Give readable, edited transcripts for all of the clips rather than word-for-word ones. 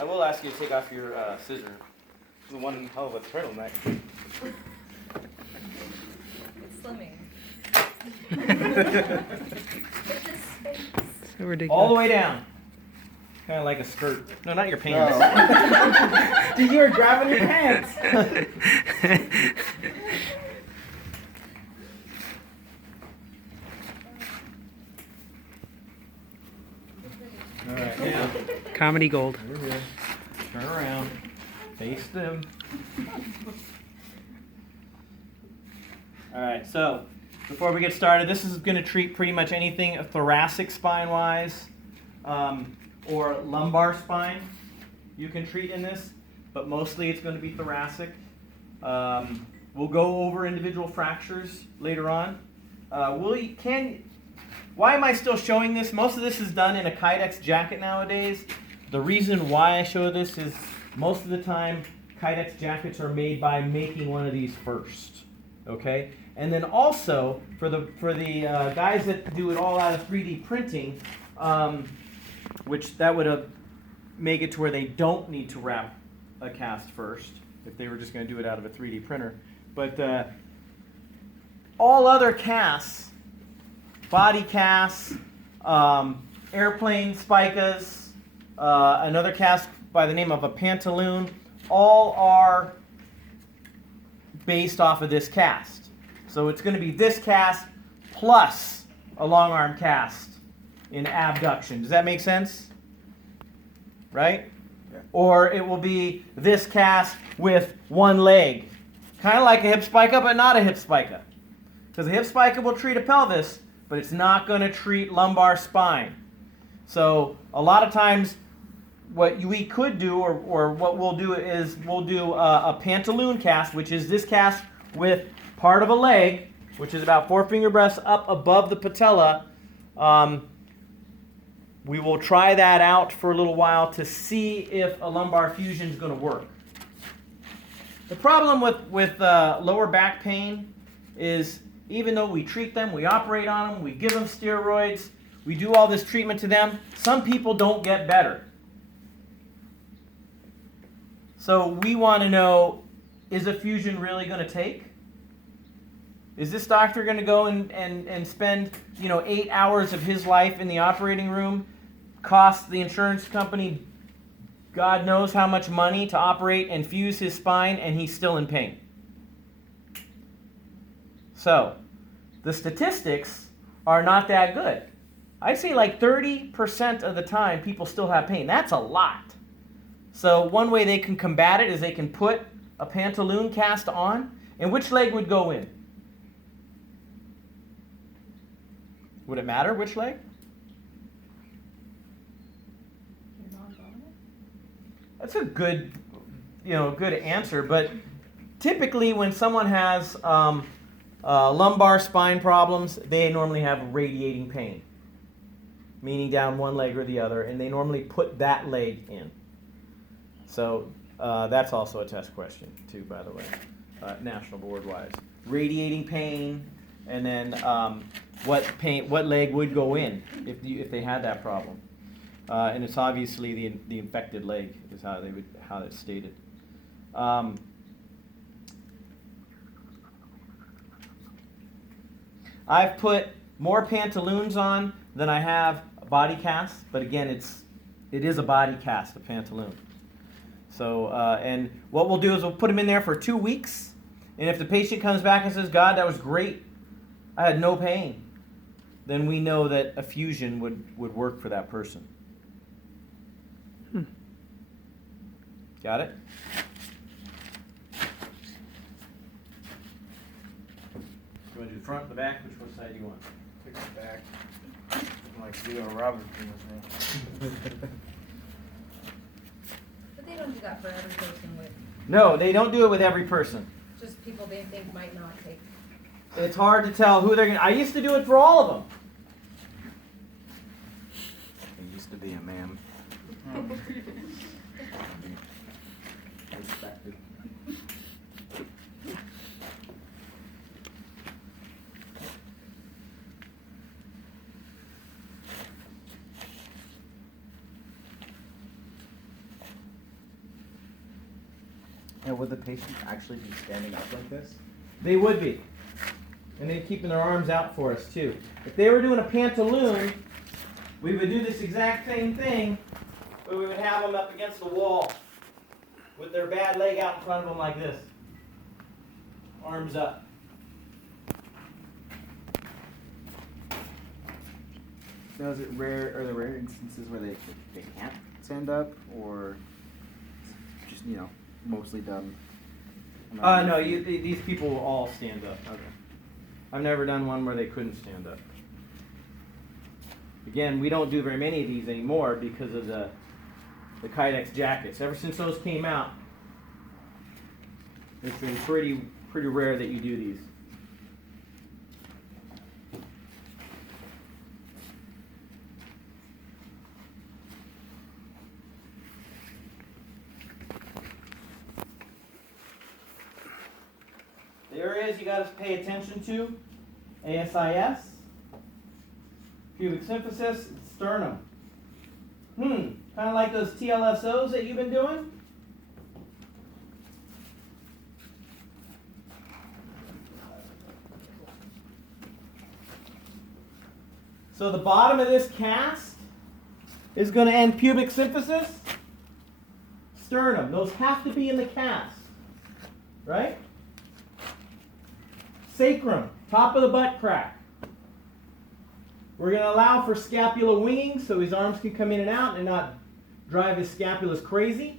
I will ask you to take off your scissors. This is one hell of a turtleneck. It's slimming. So ridiculous. All the way down. Kind of like a skirt. No, not your pants. No. Dude, you were grabbing your pants. All right, now Comedy gold. we're good. Turn around. Face them. All right, so before we get started, this is going to treat pretty much anything thoracic spine-wise or lumbar spine you can treat in this, but mostly it's going to be thoracic. We'll go over individual fractures later on. Why am I still showing this? Most of this is done in a Kydex jacket nowadays. The reason why I show this is most of the time Kydex jackets are made by making one of these first. Okay? And then also, for the guys that do it all out of 3D printing, which that would make it to where they don't need to wrap a cast first, if they were just going to do it out of a 3D printer. But all other casts, body casts, airplane spicas, another cast by the name of a Pantaloon, all are based off of this cast. So it's going to be this cast plus a long arm cast in abduction. Does that make sense? Right? Yeah. Or it will be this cast with one leg. Kind of like a hip spica, but not a hip spica. Because a hip spica will treat a pelvis, but it's not going to treat lumbar spine. So a lot of times what we could do, or what we'll do is we'll do a Pantaloon cast, which is this cast with part of a leg, which is about 4 finger breadths up above the patella. We will try that out for a little while to see if a lumbar fusion is going to work. The problem with lower back pain is even though we treat them, we operate on them, we give them steroids, we do all this treatment to them, some people don't get better. So we want to know, is a fusion really going to take? Is this doctor going to go and spend 8 hours of his life in the operating room, cost the insurance company God knows how much money to operate and fuse his spine, and he's still in pain? So, the statistics are not that good. I'd say like 30% of the time people still have pain. That's a lot. So one way they can combat it is they can put a Pantaloon cast on, and which leg would go in? Would it matter which leg? That's a good answer, but typically when someone has lumbar spine problems, they normally have radiating pain, meaning down one leg or the other, and they normally put that leg in. So that's also a test question too, by the way, national board-wise. Radiating pain, and then what leg would go in if they had that problem, and it's obviously the infected leg is how it's stated. I've put more Pantaloons on than I have body casts, but again, it is a body cast, a Pantaloon. So, and what we'll do is we'll put them in there for 2 weeks, and if the patient comes back and says, "God, that was great, I had no pain," then we know that a fusion would work for that person. Got it? You want to do the front, the back? Which one side do you want? Take it back. I'm like Leo Roberts doing this now. But they don't do that for every person with No, they don't do it with every person. just people they think might not take. It's hard to tell who they're going to... I used to do it for all of them. I used to be a man. Respected. And would the patient actually be standing up like this? They would be. And they'd keeping their arms out for us too. If they were doing a pantaloon, we would do this exact same thing, but we would have them up against the wall with their bad leg out in front of them like this. Arms up. Now, is it rare? Are there rare instances where they can't stand up, or just mostly done? No, these people will all stand up. Okay. I've never done one where they couldn't stand up. Again, we don't do very many of these anymore because of the Kydex jackets. Ever since those came out, it's been pretty rare that you do these. The areas you got to pay attention to: ASIS, pubic symphysis, sternum. Kind of like those TLSOs that you've been doing. So the bottom of this cast is going to end pubic symphysis, sternum. Those have to be in the cast, right? Sacrum, top of the butt crack. We're going to allow for scapula winging so his arms can come in and out and not drive his scapulas crazy.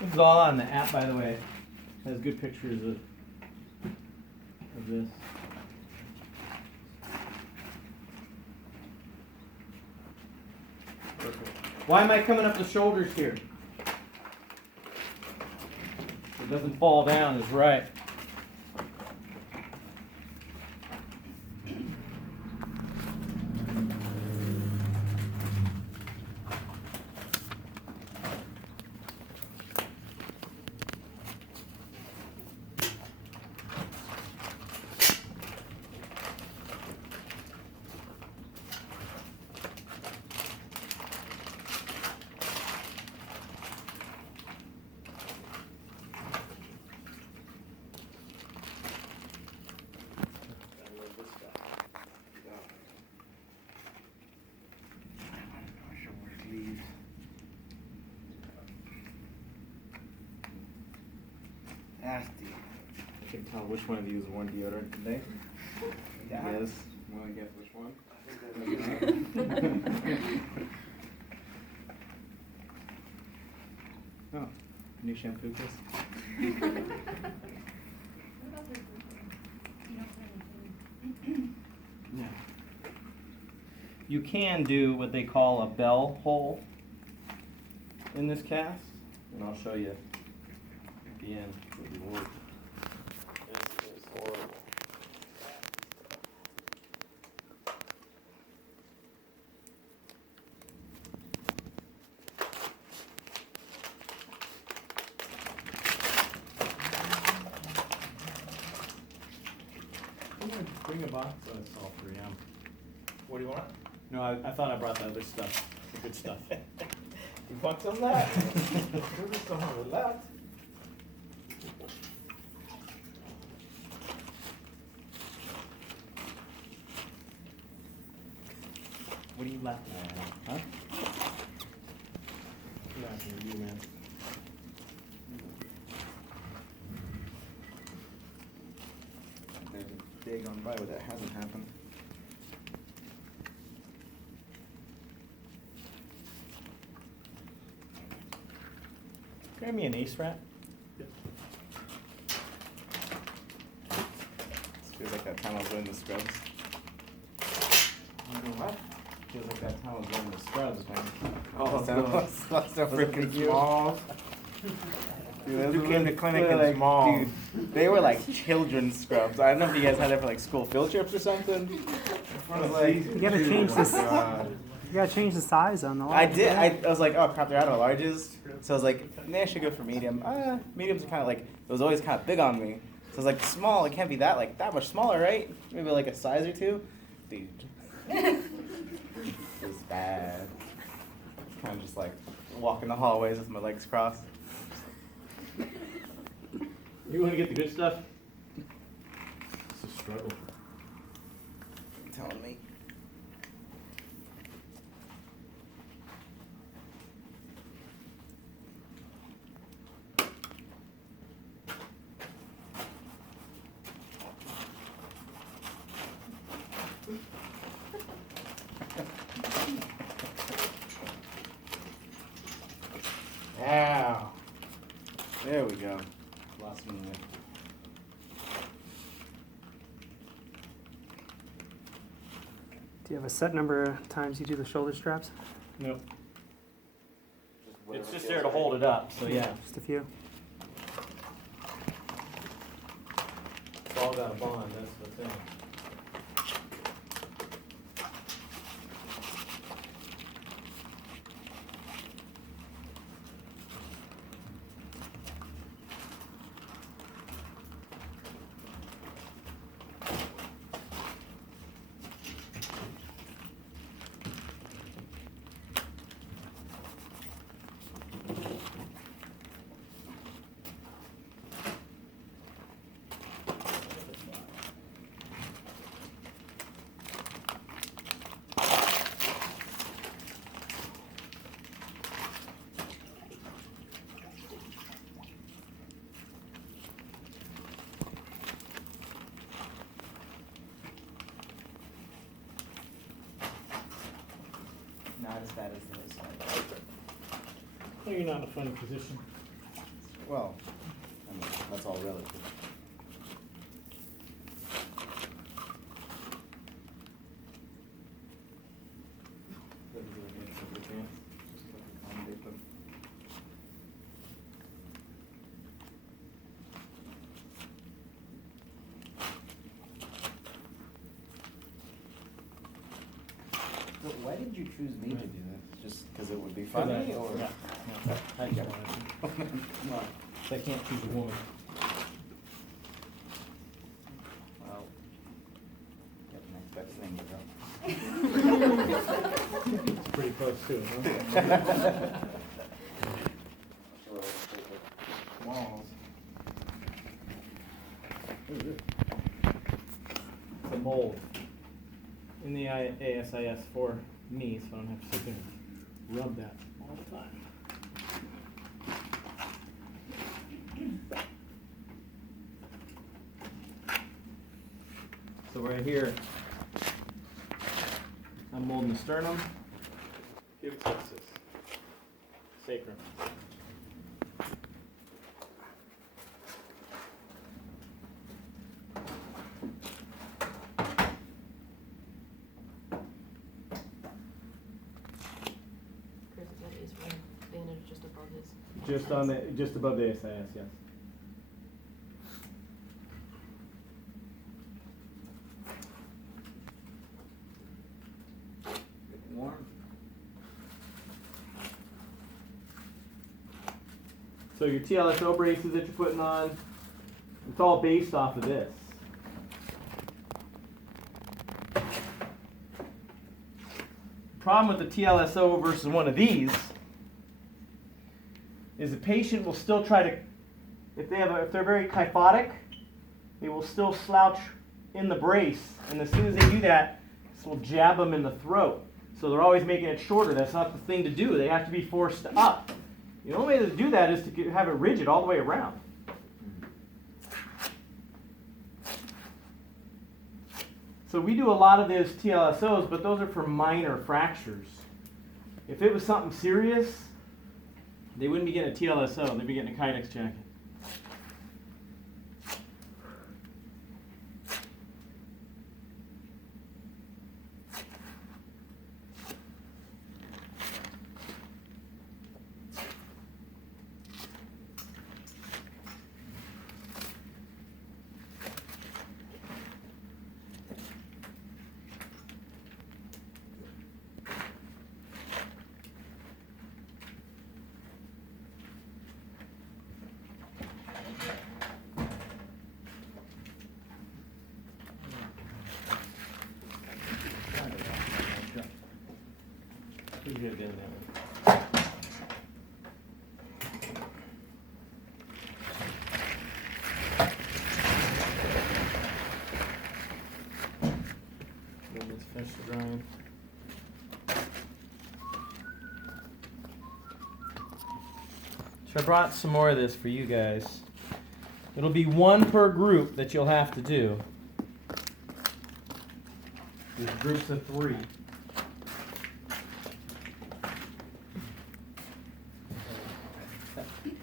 This is all on the app, by the way. It has good pictures of this. Perfect. Why am I coming up the shoulders here? It doesn't fall down is right. Nasty. I can tell which one of you has worn deodorant today. Yeah. Yes. Want to guess which one? Oh, new shampoo, Chris? No. You can do what they call a bell hole in this cast, and I'll show you the end. Good lord. This is horrible. Bring a box. Oh, it's all 3M. What do you want? No, I thought I brought the other stuff, the good stuff. You want some of that? We just don't have it left. What are you laughing at? Huh? I'm laughing at you, man. There's a day gone by where that hasn't happened. Grab me an ace rat. Feels like that time I was wearing the scrubs. What? Feels like that time I was wearing the scrubs, man. Oh, That's so freaking freaking small. Dude, You came to clinic in like, small. Dude, they were like children's scrubs. I don't know if you guys had it for like school field trips or something. I was like, You gotta change this. God. You gotta change the size on the I line. did. I was like, oh crap, they're out of larges. So I was like, maybe I should go for medium. Mediums are kind of like, it was always kind of big on me. So I was like, small, it can't be that much smaller, right? Maybe like a size or two. Dude, it was bad. Kind of just like walking the hallways with my legs crossed. You want to get the good stuff? It's a struggle. Telling me. Ow. There we go. Lost me there. Do you have a set number of times you do the shoulder straps? Nope. It's just there to hold it up, so yeah. Just a few. It's all got a bond, that's the thing. Not as bad as this one. Well, you're not in a funny position. Well, I mean, that's all relative. So why did you choose me to do this? Just because it would be funny, or? Yeah. I just wanted to. Well, I can't choose a woman. Well, get the next best thing, you know. It's pretty close too, huh? Walls. It's a mold in the ASIS for me, so I don't have to sit there and rub that all the time. So right here, I'm molding the sternum, pubic symphysis, sacrum. Chris, is that his one bandage just above his? Just above the ASIS, yes. So your TLSO braces that you're putting on, it's all based off of this. The problem with the TLSO versus one of these is the patient will still try to, if they're very kyphotic, they will still slouch in the brace, and as soon as they do that, this will jab them in the throat. So they're always making it shorter. That's not the thing to do. They have to be forced up. The only way to do that is to have it rigid all the way around. So we do a lot of those TLSOs, but those are for minor fractures. If it was something serious, they wouldn't be getting a TLSO. They'd be getting a Kydex jacket. Pretty good in there. Let's finish the drying. So I brought some more of this for you guys. It'll be one per group that you'll have to do. There's groups of 3.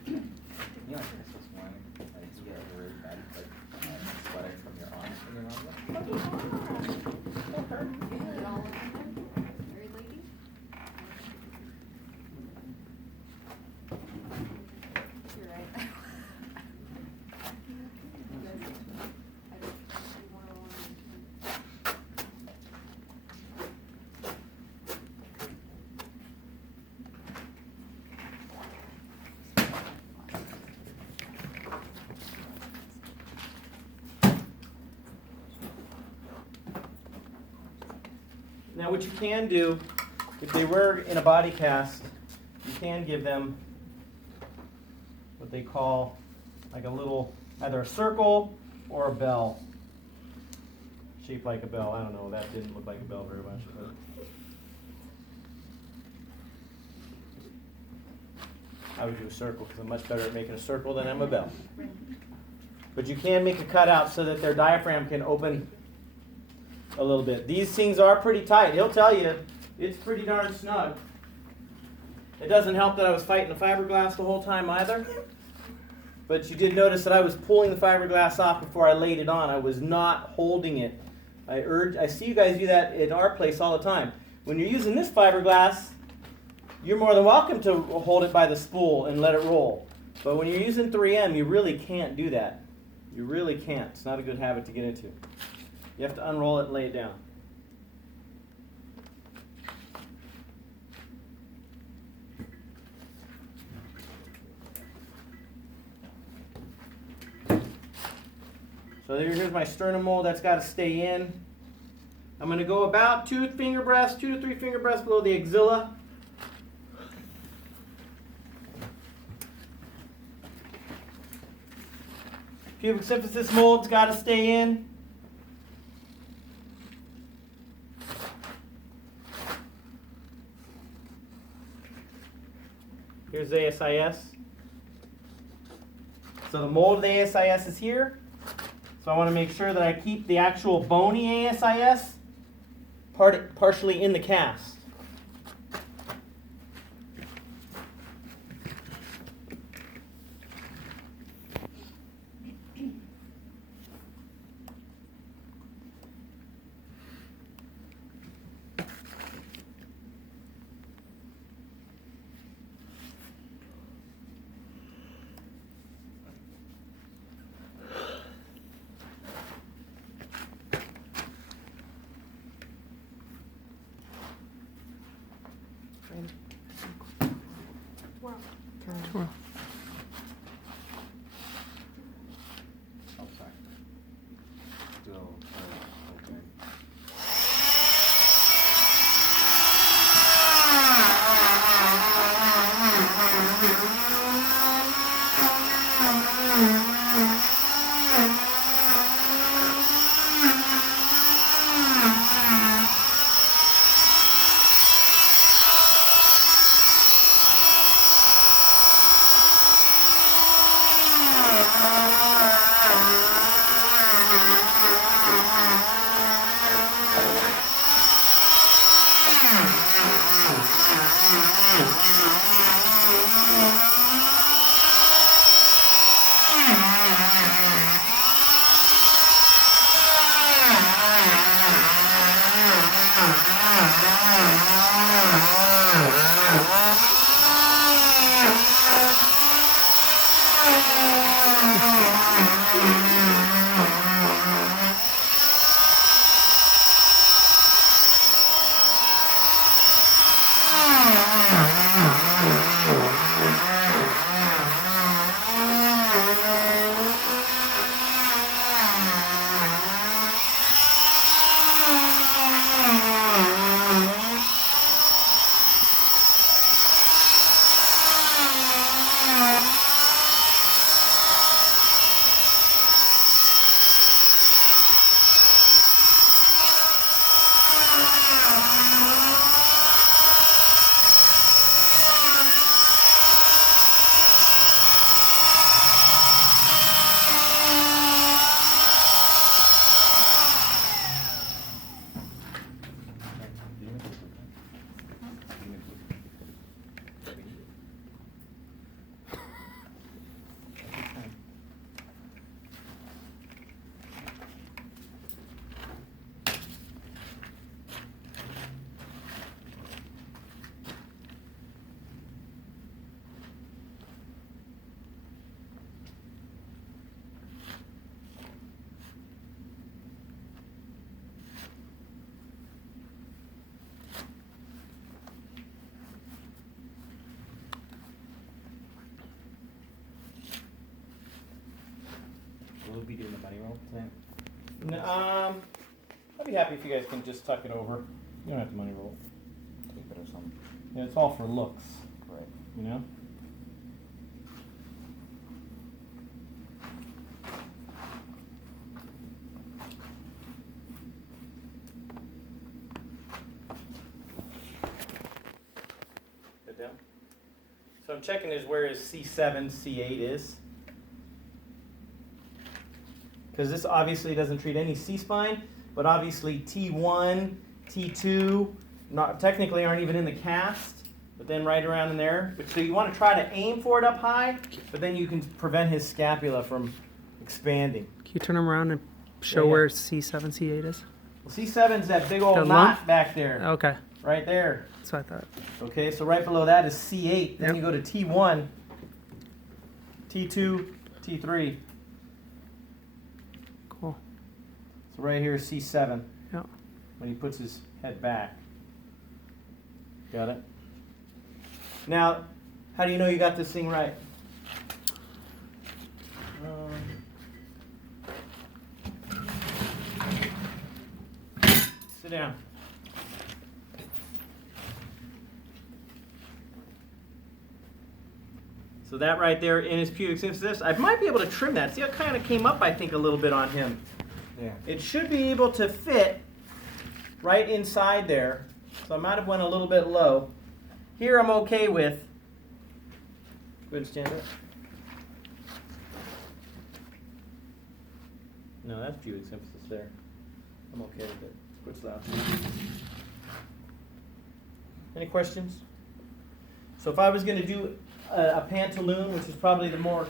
You know, Christmas one, like you get a really bad sweater from your aunt and your mom. Is it all in there? Married lady? You're right. Now what you can do, if they were in a body cast, you can give them what they call like a little, either a circle or a bell. Shaped like a bell. I don't know, that didn't look like a bell very much. But I would do a circle because I'm much better at making a circle than I'm a bell. But you can make a cutout so that their diaphragm can open a little bit. These things are pretty tight. He'll tell you it's pretty darn snug. It doesn't help that I was fighting the fiberglass the whole time either. But you did notice that I was pulling the fiberglass off before I laid it on. I was not holding it. I see you guys do that at our place all the time. When you're using this fiberglass, you're more than welcome to hold it by the spool and let it roll. But when you're using 3M, you really can't do that. You really can't. It's not a good habit to get into. You have to unroll it and lay it down. So here's my sternum mold. That's got to stay in. I'm going to go about 2 to 3 finger breaths below the axilla. Pubic symphysis mold's got to stay in. Here's ASIS. So the mold of the ASIS is here. So I want to make sure that I keep the actual bony ASIS partially in the cast. We'll be doing the money roll tonight. I'd be happy if you guys can just tuck it over. You don't have to money roll. Take it or something. Yeah, it's all for looks, Right. you know? Good down. So I'm checking is where his C7, C8 is. Because this obviously doesn't treat any C-spine, but obviously T1, T2, not technically aren't even in the cast, but then right around in there. So you want to try to aim for it up high, but then you can prevent his scapula from expanding. Can you turn them around and show Yeah, yeah. where C7, C8 is? Well, C7's that big old The knot lump? back there, Okay, right there. that's what I thought. Okay, so right below that is C8. Then Yep. you go to T1, T2, T3. Cool. So right here is C7. Yep. When he puts his head back. Got it? Now, how do you know you got this thing right? Sit down. So that right there in his pubic symphysis, I might be able to trim that. See how it kind of came up, I think, a little bit on him. Yeah. It should be able to fit right inside there. So I might have went a little bit low. Here I'm okay with. Go ahead and stand up. No, that's pubic symphysis there. I'm okay with it. What's that? Any questions? So if I was going to do a pantaloon, which is probably the more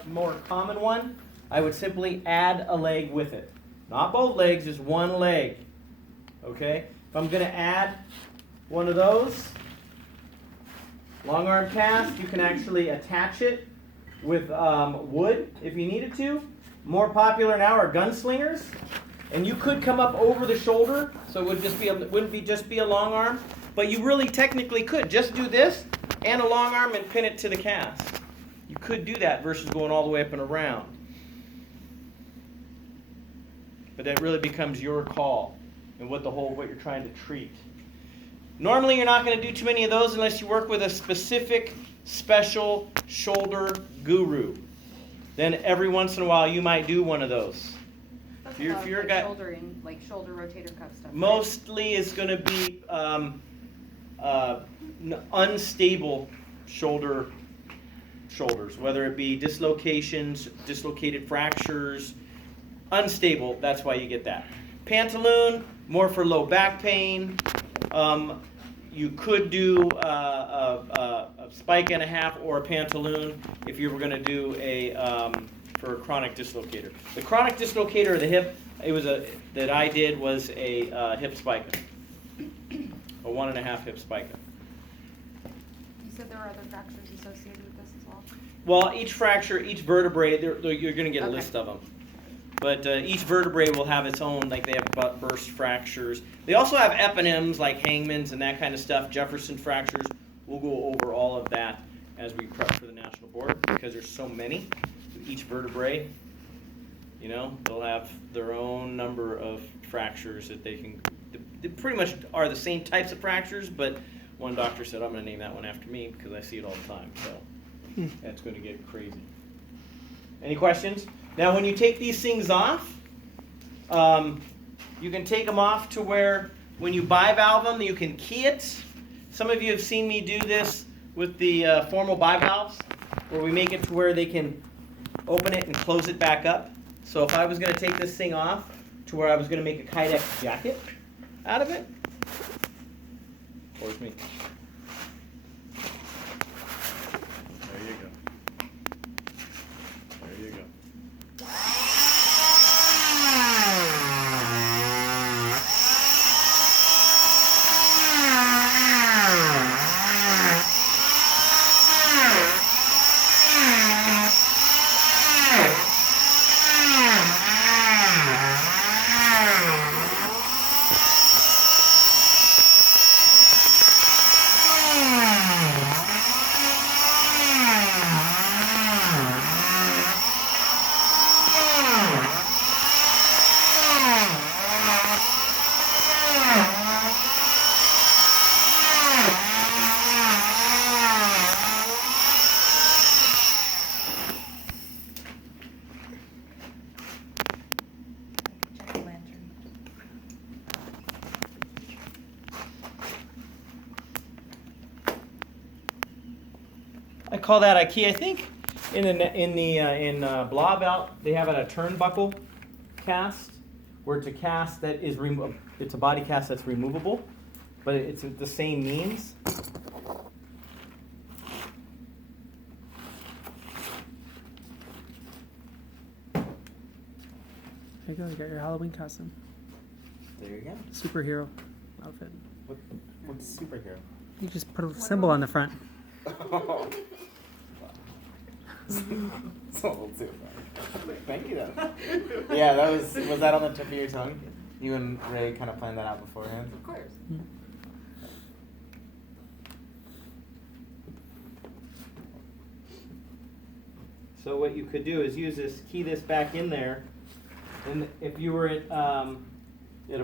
common one, I would simply add a leg with it. Not both legs, just one leg. Okay? If I'm going to add one of those, long arm cast, you can actually attach it with wood if you needed to. More popular now are gunslingers. And you could come up over the shoulder, so it wouldn't just be a long arm, but you really technically could just do this and a long arm and pin it to the cast. You could do that versus going all the way up and around. But that really becomes your call and what you're trying to treat. Normally you're not going to do too many of those unless you work with a specific special shoulder guru. Then every once in a while you might do one of those. That's If you're a guy, shouldering, like shoulder rotator cuff stuff. mostly it's going to be unstable shoulders, whether it be dislocations, dislocated fractures, unstable. That's why you get that. Pantaloon, more for low back pain. You could do a spike and a half or a pantaloon if you were going to do for a chronic dislocator. The chronic dislocator of the hip, that I did was a hip spica, a 1.5 hip spica. You said there were other fractures associated with this as well? Well, each fracture, each vertebrae, you're going to get a Okay. list of them. But each vertebrae will have its own, like they have butt burst fractures. They also have eponyms like hangman's and that kind of stuff, Jefferson fractures. We'll go over all of that as we prep for the national board because there's so many. Each vertebrae, they'll have their own number of fractures that they pretty much are the same types of fractures, but one doctor said, I'm going to name that one after me because I see it all the time. So That's going to get crazy. Any questions? Now, when you take these things off, you can take them off to where when you bivalve them, you can key it. Some of you have seen me do this with the formal bivalves, where we make it to where they can open it and close it back up. So if I was going to take this thing off to where I was going to make a Kydex jacket out of it, where's me? There you go. There you go. Jack-o'-lantern. I call that a key. I think in Blauvelt they have it a turnbuckle cast, where it's a cast that is it's a body cast that's removable, but it's the same means. There you go. You got your Halloween costume. There you go. Superhero outfit. What's superhero? You just put a symbol on the front. Oh. It's a little too far. Thank you though. Yeah, was that on the tip of your tongue? You and Ray kind of planned that out beforehand? Of course. So what you could do is use this, key this back in there, and if you were at a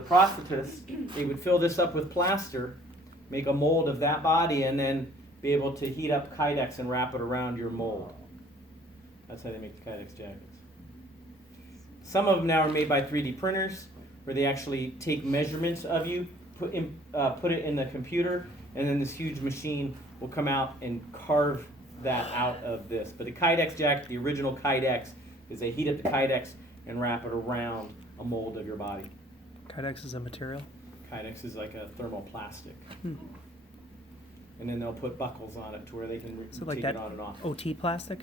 prosthetist, they would fill this up with plaster, make a mold of that body, and then be able to heat up Kydex and wrap it around your mold. That's how they make the Kydex jackets. Some of them now are made by 3D printers, where they actually take measurements of you, put it in the computer, and then this huge machine will come out and carve that out of this. But the Kydex jacket, the original Kydex, is they heat up the Kydex and wrap it around a mold of your body. Kydex is a material. Kydex is like a thermoplastic. Hmm. And then they'll put buckles on it to where they can So like take that it on and off. OT plastic?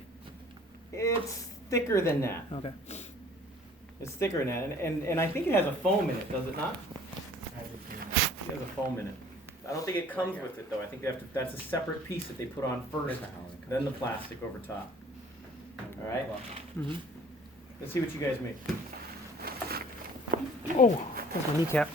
It's thicker than that. Okay. It's thicker than that. And I think it has a foam in it, does it not? It has a foam in it. I don't think it comes with it though. I think they have to, that's a separate piece that they put on first, then the plastic over top. All right? Mm-hmm. Let's see what you guys make. Oh, there's my kneecap.